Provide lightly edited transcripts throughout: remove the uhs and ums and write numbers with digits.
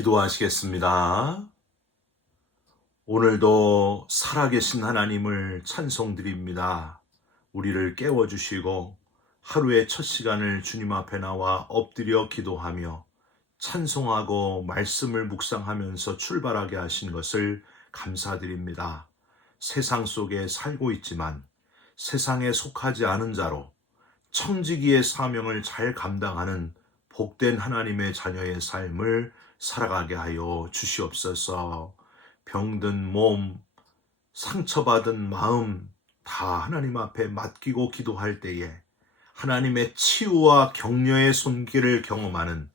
기도하시겠습니다. 오늘도 살아계신 하나님을 찬송드립니다. 우리를 깨워주시고 하루의 첫 시간을 주님 앞에 나와 엎드려 기도하며 찬송하고 말씀을 묵상하면서 출발하게 하신 것을 감사드립니다. 세상 속에 살고 있지만 세상에 속하지 않은 자로 청지기의 사명을 잘 감당하는 복된 하나님의 자녀의 삶을 살아가게 하여 주시옵소서. 병든 몸, 상처받은 마음 다 하나님 앞에 맡기고 기도할 때에 하나님의 치유와 격려의 손길을 경험하는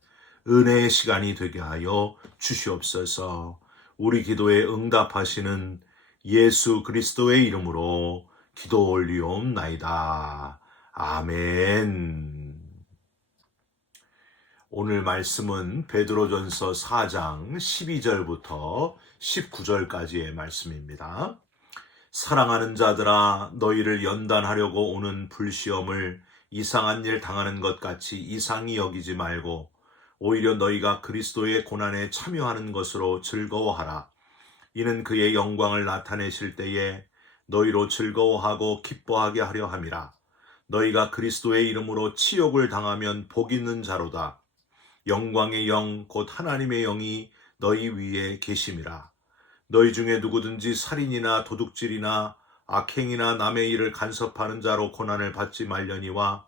은혜의 시간이 되게 하여 주시옵소서. 우리 기도에 응답하시는 예수 그리스도의 이름으로 기도 올리옵나이다. 아멘. 오늘 말씀은 베드로전서 4장 12절부터 19절까지의 말씀입니다. 사랑하는 자들아, 너희를 연단하려고 오는 불시험을 이상한 일 당하는 것 같이 이상히 여기지 말고 오히려 너희가 그리스도의 고난에 참여하는 것으로 즐거워하라. 이는 그의 영광을 나타내실 때에 너희로 즐거워하고 기뻐하게 하려 함이라. 너희가 그리스도의 이름으로 치욕을 당하면 복 있는 자로다. 영광의 영 곧 하나님의 영이 너희 위에 계심이라. 너희 중에 누구든지 살인이나 도둑질이나 악행이나 남의 일을 간섭하는 자로 고난을 받지 말려니와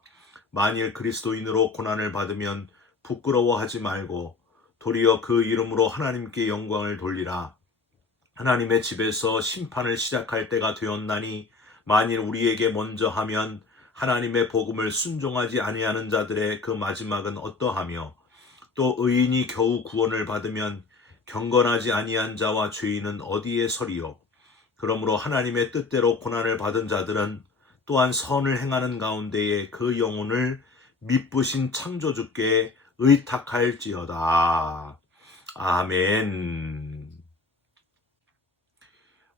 만일 그리스도인으로 고난을 받으면 부끄러워하지 말고 도리어 그 이름으로 하나님께 영광을 돌리라. 하나님의 집에서 심판을 시작할 때가 되었나니 만일 우리에게 먼저 하면 하나님의 복음을 순종하지 아니하는 자들의 그 마지막은 어떠하며 또 의인이 겨우 구원을 받으면 경건하지 아니한 자와 죄인은 어디에 서리요. 그러므로 하나님의 뜻대로 고난을 받은 자들은 또한 선을 행하는 가운데에 그 영혼을 미쁘신 창조주께 의탁할지어다. 아멘.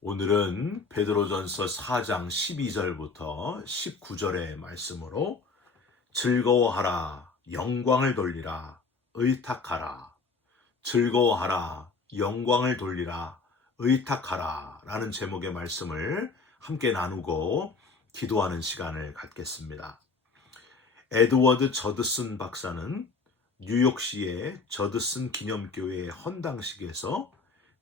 오늘은 베드로전서 4장 12절부터 19절의 말씀으로 즐거워하라, 영광을 돌리라, 의탁하라, 즐거워하라, 영광을 돌리라, 의탁하라 라는 제목의 말씀을 함께 나누고 기도하는 시간을 갖겠습니다. 에드워드 저드슨 박사는 뉴욕시의 저드슨 기념교회의 헌당식에서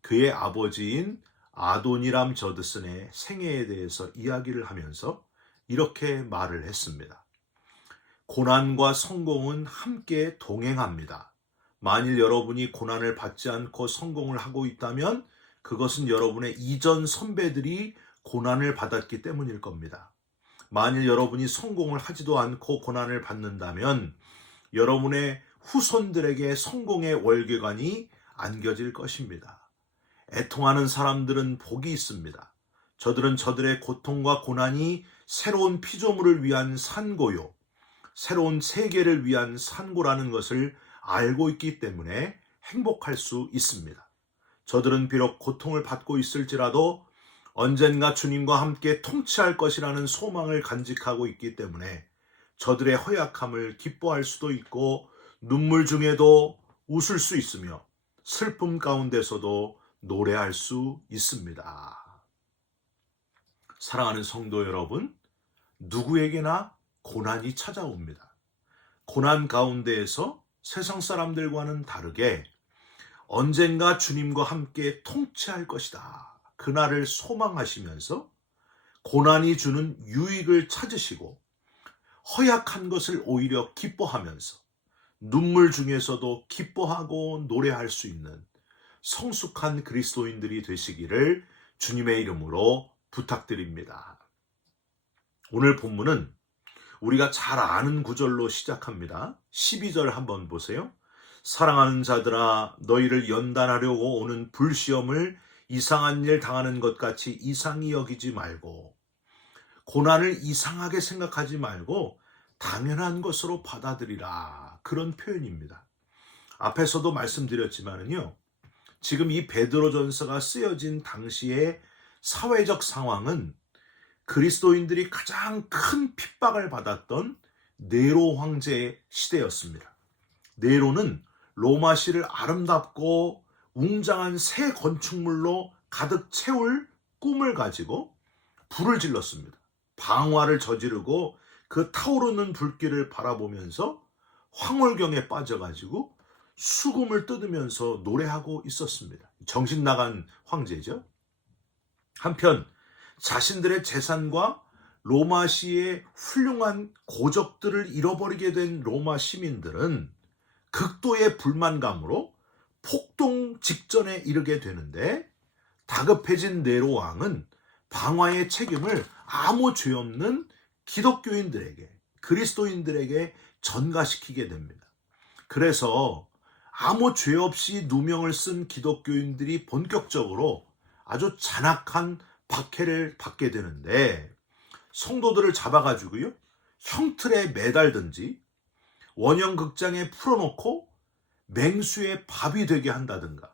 그의 아버지인 아도니람 저드슨의 생애에 대해서 이야기를 하면서 이렇게 말을 했습니다. 고난과 성공은 함께 동행합니다. 만일 여러분이 고난을 받지 않고 성공을 하고 있다면 그것은 여러분의 이전 선배들이 고난을 받았기 때문일 겁니다. 만일 여러분이 성공을 하지도 않고 고난을 받는다면 여러분의 후손들에게 성공의 월계관이 안겨질 것입니다. 애통하는 사람들은 복이 있습니다. 저들은 저들의 고통과 고난이 새로운 피조물을 위한 산고요, 새로운 세계를 위한 산고라는 것을 알고 있기 때문에 행복할 수 있습니다. 저들은 비록 고통을 받고 있을지라도 언젠가 주님과 함께 통치할 것이라는 소망을 간직하고 있기 때문에 저들의 허약함을 기뻐할 수도 있고 눈물 중에도 웃을 수 있으며 슬픔 가운데서도 노래할 수 있습니다. 사랑하는 성도 여러분, 누구에게나 고난이 찾아옵니다. 고난 가운데에서 세상 사람들과는 다르게 언젠가 주님과 함께 통치할 것이다. 그날을 소망하시면서 고난이 주는 유익을 찾으시고 허약한 것을 오히려 기뻐하면서 눈물 중에서도 기뻐하고 노래할 수 있는 성숙한 그리스도인들이 되시기를 주님의 이름으로 부탁드립니다. 오늘 본문은 우리가 잘 아는 구절로 시작합니다. 12절 한번 보세요. 사랑하는 자들아, 너희를 연단하려고 오는 불시험을 이상한 일 당하는 것 같이 이상히 여기지 말고, 고난을 이상하게 생각하지 말고 당연한 것으로 받아들이라. 그런 표현입니다. 앞에서도 말씀드렸지만은요, 지금 이 베드로전서가 쓰여진 당시의 사회적 상황은 그리스도인들이 가장 큰 핍박을 받았던 네로 황제의 시대였습니다. 네로는 로마시를 아름답고 웅장한 새 건축물로 가득 채울 꿈을 가지고 불을 질렀습니다. 방화를 저지르고 그 타오르는 불길을 바라보면서 황홀경에 빠져가지고 수금을 뜯으면서 노래하고 있었습니다. 정신 나간 황제죠. 한편 자신들의 재산과 로마시의 훌륭한 고적들을 잃어버리게 된 로마 시민들은 극도의 불만감으로 폭동 직전에 이르게 되는데, 다급해진 네로 왕은 방화의 책임을 아무 죄 없는 기독교인들에게, 그리스도인들에게 전가시키게 됩니다. 그래서 아무 죄 없이 누명을 쓴 기독교인들이 본격적으로 아주 잔악한 박해를 받게 되는데, 성도들을 잡아가지고요, 형틀에 매달든지 원형극장에 풀어놓고 맹수의 밥이 되게 한다든가,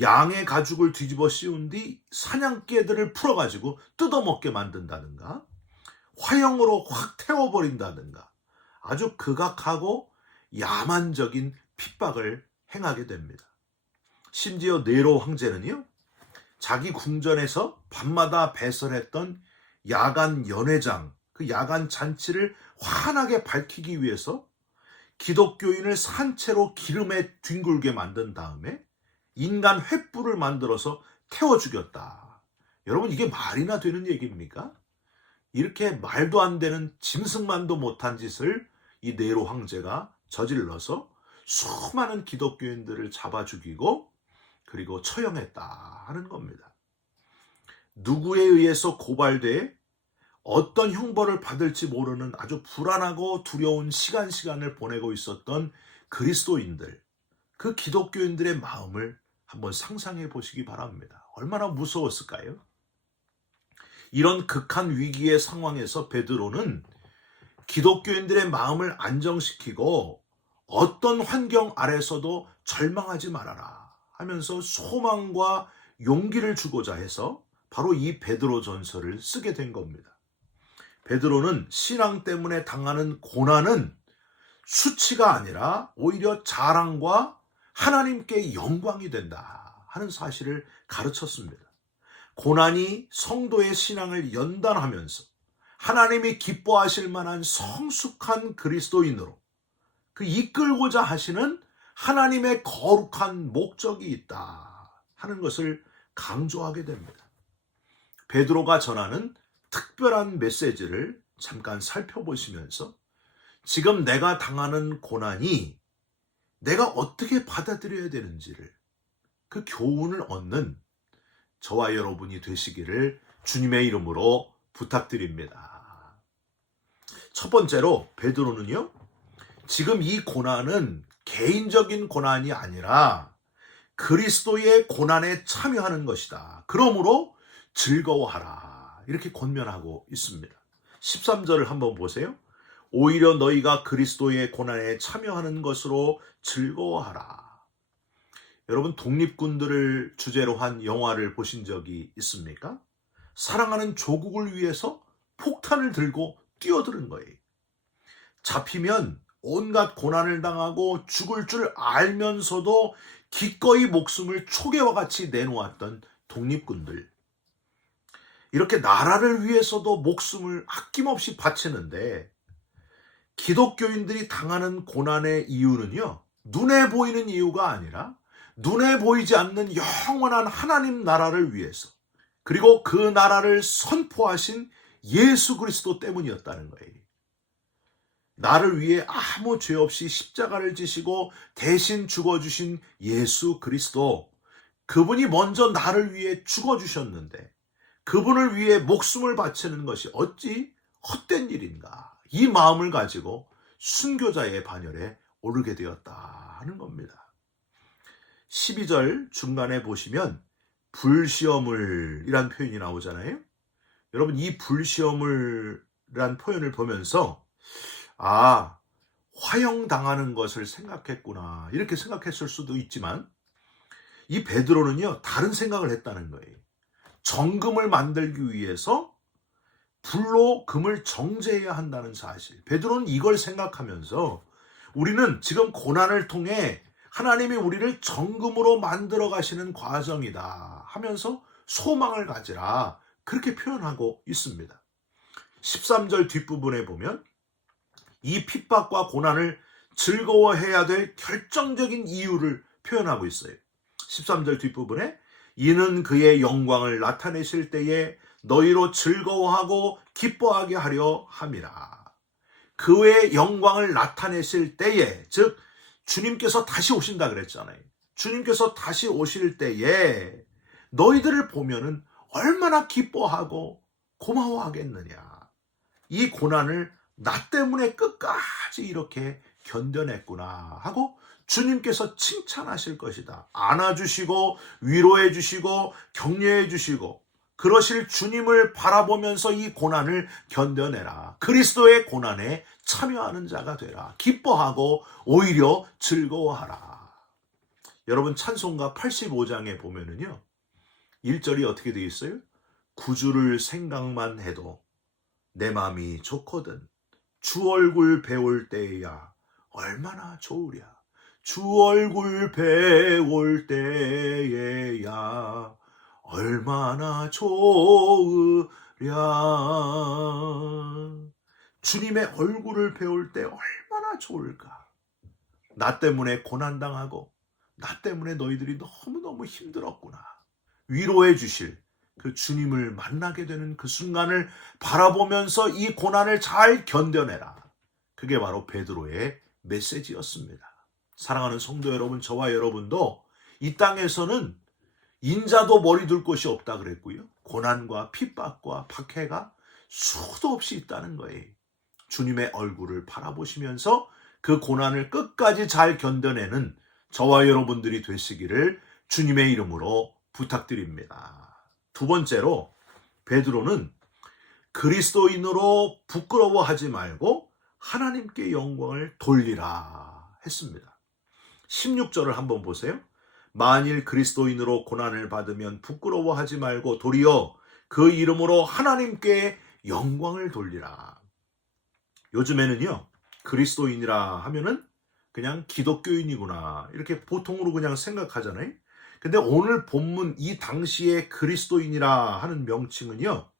양의 가죽을 뒤집어 씌운 뒤 사냥개들을 풀어가지고 뜯어먹게 만든다든가, 화형으로 확 태워버린다든가, 아주 극악하고 야만적인 핍박을 행하게 됩니다. 심지어 네로 황제는요, 자기 궁전에서 밤마다 배설했던 야간 연회장, 그 야간 잔치를 환하게 밝히기 위해서 기독교인을 산채로 기름에 뒹굴게 만든 다음에 인간 횃불을 만들어서 태워 죽였다. 여러분, 이게 말이나 되는 얘기입니까? 이렇게 말도 안 되는 짐승만도 못한 짓을 이 네로 황제가 저질러서 수많은 기독교인들을 잡아 죽이고 그리고 처형했다 하는 겁니다. 누구에 의해서 고발돼 어떤 형벌을 받을지 모르는 아주 불안하고 두려운 시간을 보내고 있었던 그리스도인들, 그 기독교인들의 마음을 한번 상상해 보시기 바랍니다. 얼마나 무서웠을까요? 이런 극한 위기의 상황에서 베드로는 기독교인들의 마음을 안정시키고 어떤 환경 아래서도 절망하지 말아라 하면서 소망과 용기를 주고자 해서 바로 이 베드로 전서를 쓰게 된 겁니다. 베드로는 신앙 때문에 당하는 고난은 수치가 아니라 오히려 자랑과 하나님께 영광이 된다 하는 사실을 가르쳤습니다. 고난이 성도의 신앙을 연단하면서 하나님이 기뻐하실 만한 성숙한 그리스도인으로 그 이끌고자 하시는 하나님의 거룩한 목적이 있다 하는 것을 강조하게 됩니다. 베드로가 전하는 특별한 메시지를 잠깐 살펴보시면서 지금 내가 당하는 고난이 내가 어떻게 받아들여야 되는지를, 그 교훈을 얻는 저와 여러분이 되시기를 주님의 이름으로 부탁드립니다. 첫 번째로 베드로는요, 지금 이 고난은 개인적인 고난이 아니라 그리스도의 고난에 참여하는 것이다. 그러므로 즐거워하라. 이렇게 권면하고 있습니다. 13절을 한번 보세요. 오히려 너희가 그리스도의 고난에 참여하는 것으로 즐거워하라. 여러분, 독립군들을 주제로 한 영화를 보신 적이 있습니까? 사랑하는 조국을 위해서 폭탄을 들고 뛰어드는 거예요. 잡히면 온갖 고난을 당하고 죽을 줄 알면서도 기꺼이 목숨을 초계와 같이 내놓았던 독립군들. 이렇게 나라를 위해서도 목숨을 아낌없이 바치는데, 기독교인들이 당하는 고난의 이유는요, 눈에 보이는 이유가 아니라 눈에 보이지 않는 영원한 하나님 나라를 위해서, 그리고 그 나라를 선포하신 예수 그리스도 때문이었다는 거예요. 나를 위해 아무 죄 없이 십자가를 지시고 대신 죽어주신 예수 그리스도, 그분이 먼저 나를 위해 죽어주셨는데 그분을 위해 목숨을 바치는 것이 어찌 헛된 일인가, 이 마음을 가지고 순교자의 반열에 오르게 되었다 하는 겁니다. 12절 중간에 보시면 불시험을이란 표현이 나오잖아요. 여러분, 이 불시험을이란 표현을 보면서 화형당하는 것을 생각했구나, 이렇게 생각했을 수도 있지만, 이 베드로는요, 다른 생각을 했다는 거예요. 정금을 만들기 위해서 불로 금을 정제해야 한다는 사실. 베드로는 이걸 생각하면서 우리는 지금 고난을 통해 하나님이 우리를 정금으로 만들어 가시는 과정이다 하면서 소망을 가지라, 그렇게 표현하고 있습니다. 13절 뒷부분에 보면 이 핍박과 고난을 즐거워해야 될 결정적인 이유를 표현하고 있어요. 13절 뒷부분에 이는 그의 영광을 나타내실 때에 너희로 즐거워하고 기뻐하게 하려 함이라. 그의 영광을 나타내실 때에, 즉 주님께서 다시 오신다 그랬잖아요. 주님께서 다시 오실 때에 너희들을 보면은 얼마나 기뻐하고 고마워하겠느냐. 이 고난을 나 때문에 끝까지 이렇게 견뎌냈구나 하고 주님께서 칭찬하실 것이다. 안아주시고 위로해 주시고 격려해 주시고 그러실 주님을 바라보면서 이 고난을 견뎌내라. 그리스도의 고난에 참여하는 자가 되라. 기뻐하고 오히려 즐거워하라. 여러분, 찬송가 85장에 보면은요, 1절이 어떻게 되어 있어요? 구주를 생각만 해도 내 마음이 좋거든. 주 얼굴 배울 때야 얼마나 좋으랴. 주 얼굴 배울 때야 얼마나 좋으랴. 주님의 얼굴을 배울 때 얼마나 좋을까. 나 때문에 고난당하고 나 때문에 너희들이 너무너무 힘들었구나. 위로해 주실 그 주님을 만나게 되는 그 순간을 바라보면서 이 고난을 잘 견뎌내라. 그게 바로 베드로의 메시지였습니다. 사랑하는 성도 여러분, 저와 여러분도 이 땅에서는 인자도 머리 둘 곳이 없다 그랬고요. 고난과 핍박과 박해가 수도 없이 있다는 거예요. 주님의 얼굴을 바라보시면서 그 고난을 끝까지 잘 견뎌내는 저와 여러분들이 되시기를 주님의 이름으로 부탁드립니다. 두 번째로, 베드로는 그리스도인으로 부끄러워하지 말고 하나님께 영광을 돌리라 했습니다. 16절을 한번 보세요. 만일 그리스도인으로 고난을 받으면 부끄러워하지 말고 도리어 그 이름으로 하나님께 영광을 돌리라. 요즘에는요, 그리스도인이라 하면은 그냥 기독교인이구나 이렇게 보통으로 그냥 생각하잖아요. 근데 오늘 본문 이 당시의 그리스도인이라 하는 명칭은요,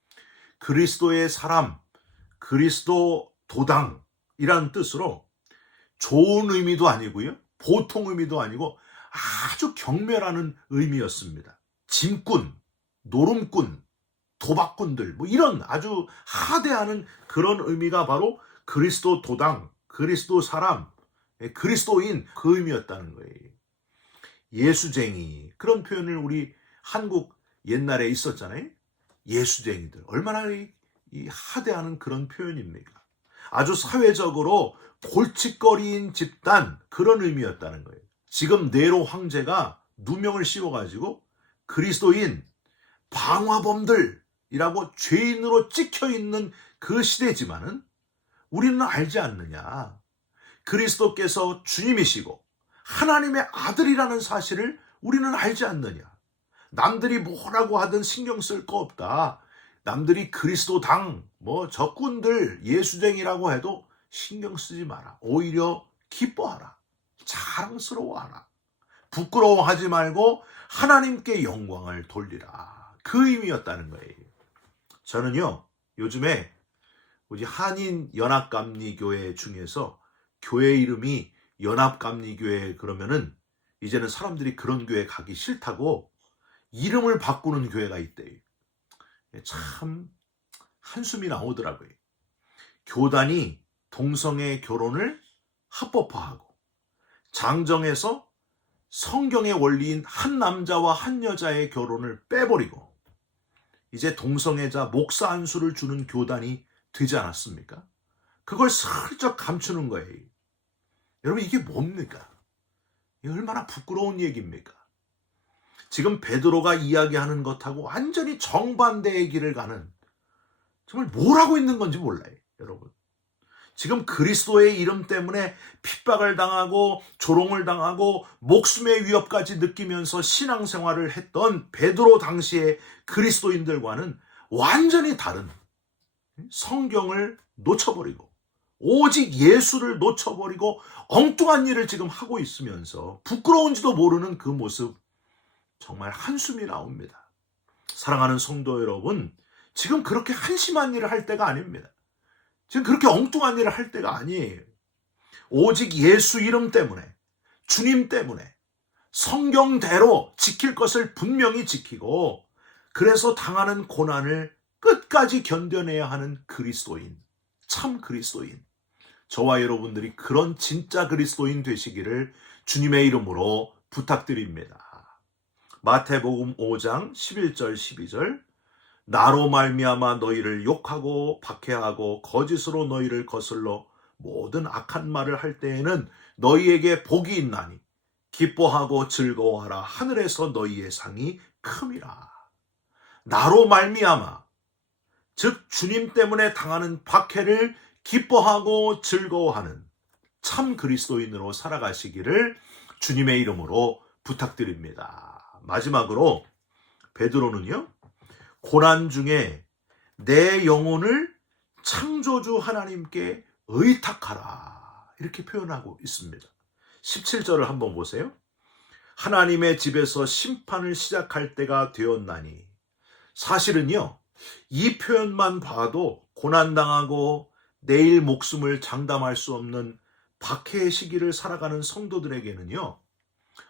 그리스도의 사람, 그리스도 도당이라는 뜻으로 좋은 의미도 아니고요, 보통 의미도 아니고 아주 경멸하는 의미였습니다. 짐꾼, 노름꾼, 도박꾼들 뭐 이런 아주 하대하는 그런 의미가 바로 그리스도 도당, 그리스도 사람, 그리스도인 그 의미였다는 거예요. 예수쟁이, 그런 표현을 우리 한국 옛날에 있었잖아요. 예수쟁이들, 얼마나 이 하대하는 그런 표현입니까? 아주 사회적으로 골칫거리인 집단, 그런 의미였다는 거예요. 지금 네로 황제가 누명을 씌워가지고 그리스도인 방화범들이라고 죄인으로 찍혀있는 그 시대지만은 우리는 알지 않느냐. 그리스도께서 주님이시고 하나님의 아들이라는 사실을 우리는 알지 않느냐. 남들이 뭐라고 하든 신경 쓸 거 없다. 남들이 그리스도당, 적군들, 예수쟁이라고 해도 신경 쓰지 마라. 오히려 기뻐하라. 자랑스러워하라. 부끄러워하지 말고 하나님께 영광을 돌리라. 그 의미였다는 거예요. 저는요, 요즘에 우리 한인연합감리교회 중에서 교회 이름이 연합감리교회 그러면은 이제는 사람들이 그런 교회 가기 싫다고 이름을 바꾸는 교회가 있대요. 참 한숨이 나오더라고요. 교단이 동성애 결혼을 합법화하고 장정에서 성경의 원리인 한 남자와 한 여자의 결혼을 빼버리고 이제 동성애자 목사 안수를 주는 교단이 되지 않았습니까? 그걸 슬쩍 감추는 거예요. 여러분, 이게 뭡니까? 이게 얼마나 부끄러운 얘기입니까? 지금 베드로가 이야기하는 것하고 완전히 정반대의 길을 가는, 정말 뭘 하고 있는 건지 몰라요, 여러분. 지금 그리스도의 이름 때문에 핍박을 당하고 조롱을 당하고 목숨의 위협까지 느끼면서 신앙생활을 했던 베드로 당시의 그리스도인들과는 완전히 다른, 성경을 놓쳐버리고 오직 예수를 놓쳐버리고 엉뚱한 일을 지금 하고 있으면서 부끄러운지도 모르는 그 모습, 정말 한숨이 나옵니다. 사랑하는 성도 여러분, 지금 그렇게 한심한 일을 할 때가 아닙니다. 지금 그렇게 엉뚱한 일을 할 때가 아니에요. 오직 예수 이름 때문에, 주님 때문에 성경대로 지킬 것을 분명히 지키고, 그래서 당하는 고난을 끝까지 견뎌내야 하는 그리스도인, 참 그리스도인, 저와 여러분들이 그런 진짜 그리스도인 되시기를 주님의 이름으로 부탁드립니다. 마태복음 5장 11절 12절, 나로 말미암아 너희를 욕하고 박해하고 거짓으로 너희를 거슬러 모든 악한 말을 할 때에는 너희에게 복이 있나니 기뻐하고 즐거워하라. 하늘에서 너희의 상이 큼이라. 나로 말미암아, 즉 주님 때문에 당하는 박해를 기뻐하고 즐거워하는 참 그리스도인으로 살아가시기를 주님의 이름으로 부탁드립니다. 마지막으로 베드로는요, 고난 중에 내 영혼을 창조주 하나님께 의탁하라, 이렇게 표현하고 있습니다. 17절을 한번 보세요. 하나님의 집에서 심판을 시작할 때가 되었나니. 사실은요, 이 표현만 봐도 고난당하고 내일 목숨을 장담할 수 없는 박해의 시기를 살아가는 성도들에게는요,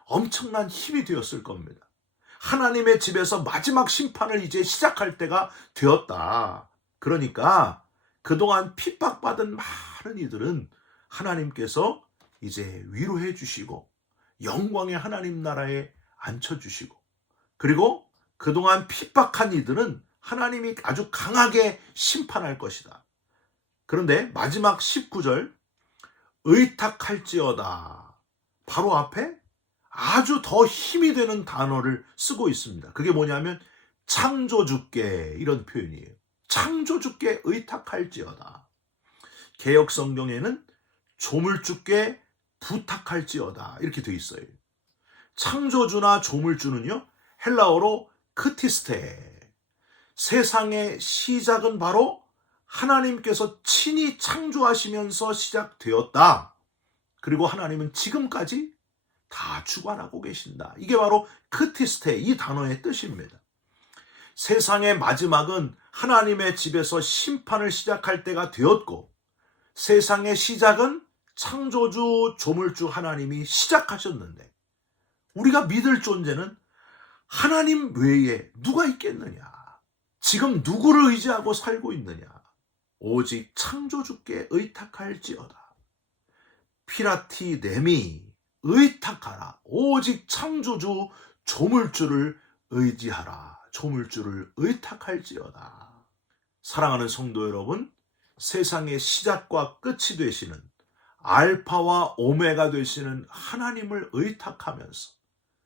엄청난 힘이 되었을 겁니다. 하나님의 집에서 마지막 심판을 이제 시작할 때가 되었다. 그러니까 그동안 핍박받은 많은 이들은 하나님께서 이제 위로해 주시고 영광의 하나님 나라에 앉혀주시고, 그리고 그동안 핍박한 이들은 하나님이 아주 강하게 심판할 것이다. 그런데 마지막 19절, 의탁할지어다, 바로 앞에 아주 더 힘이 되는 단어를 쓰고 있습니다. 그게 뭐냐면 창조주께, 이런 표현이에요. 창조주께 의탁할지어다. 개역 성경에는 조물주께 부탁할지어다, 이렇게 돼 있어요. 창조주나 조물주는요, 헬라어로 크티스테, 세상의 시작은 바로 하나님께서 친히 창조하시면서 시작되었다. 그리고 하나님은 지금까지 다 주관하고 계신다. 이게 바로 크티스테, 이 단어의 뜻입니다. 세상의 마지막은 하나님의 집에서 심판을 시작할 때가 되었고, 세상의 시작은 창조주 조물주 하나님이 시작하셨는데, 우리가 믿을 존재는 하나님 외에 누가 있겠느냐? 지금 누구를 의지하고 살고 있느냐? 오직 창조주께 의탁할지어다. 피라티 네미, 의탁하라. 오직 창조주 조물주를 의지하라. 조물주를 의탁할지어다. 사랑하는 성도 여러분, 세상의 시작과 끝이 되시는 알파와 오메가 되시는 하나님을 의탁하면서,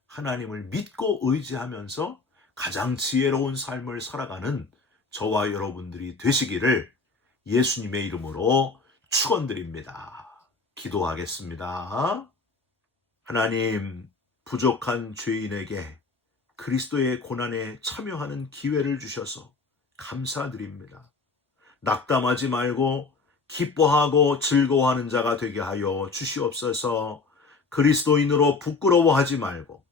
하나님을 믿고 의지하면서 가장 지혜로운 삶을 살아가는 저와 여러분들이 되시기를 예수님의 이름으로 축원드립니다. 기도하겠습니다. 하나님, 부족한 죄인에게 그리스도의 고난에 참여하는 기회를 주셔서 감사드립니다. 낙담하지 말고 기뻐하고 즐거워하는 자가 되게 하여 주시옵소서. 그리스도인으로 부끄러워하지 말고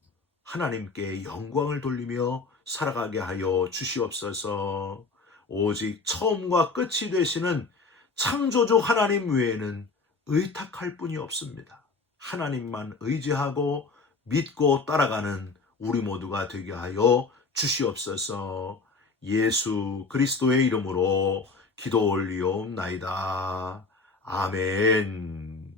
하나님께 영광을 돌리며 살아가게 하여 주시옵소서. 오직 처음과 끝이 되시는 창조주 하나님 외에는 의탁할 분이 없습니다. 하나님만 의지하고 믿고 따라가는 우리 모두가 되게 하여 주시옵소서. 예수 그리스도의 이름으로 기도 올리옵나이다. 아멘.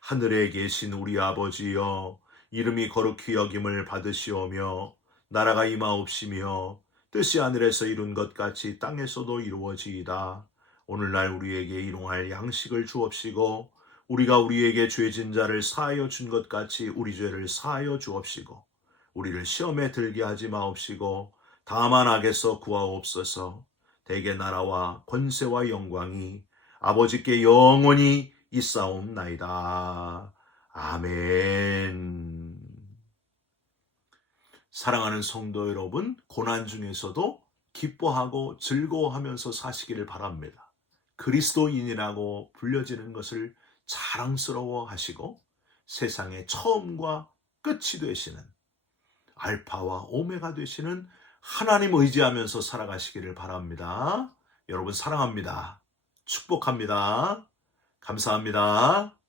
하늘에 계신 우리 아버지여, 이름이 거룩히 여김을 받으시오며 나라가 임하옵시며 뜻이 하늘에서 이룬 것 같이 땅에서도 이루어지이다. 오늘날 우리에게 일용할 양식을 주옵시고, 우리가 우리에게 죄진 자를 사하여 준 것 같이 우리 죄를 사하여 주옵시고, 우리를 시험에 들게 하지 마옵시고 다만 악에서 구하옵소서. 대개 나라와 권세와 영광이 아버지께 영원히 있사옵나이다. 아멘. 사랑하는 성도 여러분, 고난 중에서도 기뻐하고 즐거워하면서 사시기를 바랍니다. 그리스도인이라고 불려지는 것을 자랑스러워 하시고 세상의 처음과 끝이 되시는 알파와 오메가 되시는 하나님 의지하면서 살아가시기를 바랍니다. 여러분 사랑합니다. 축복합니다. 감사합니다.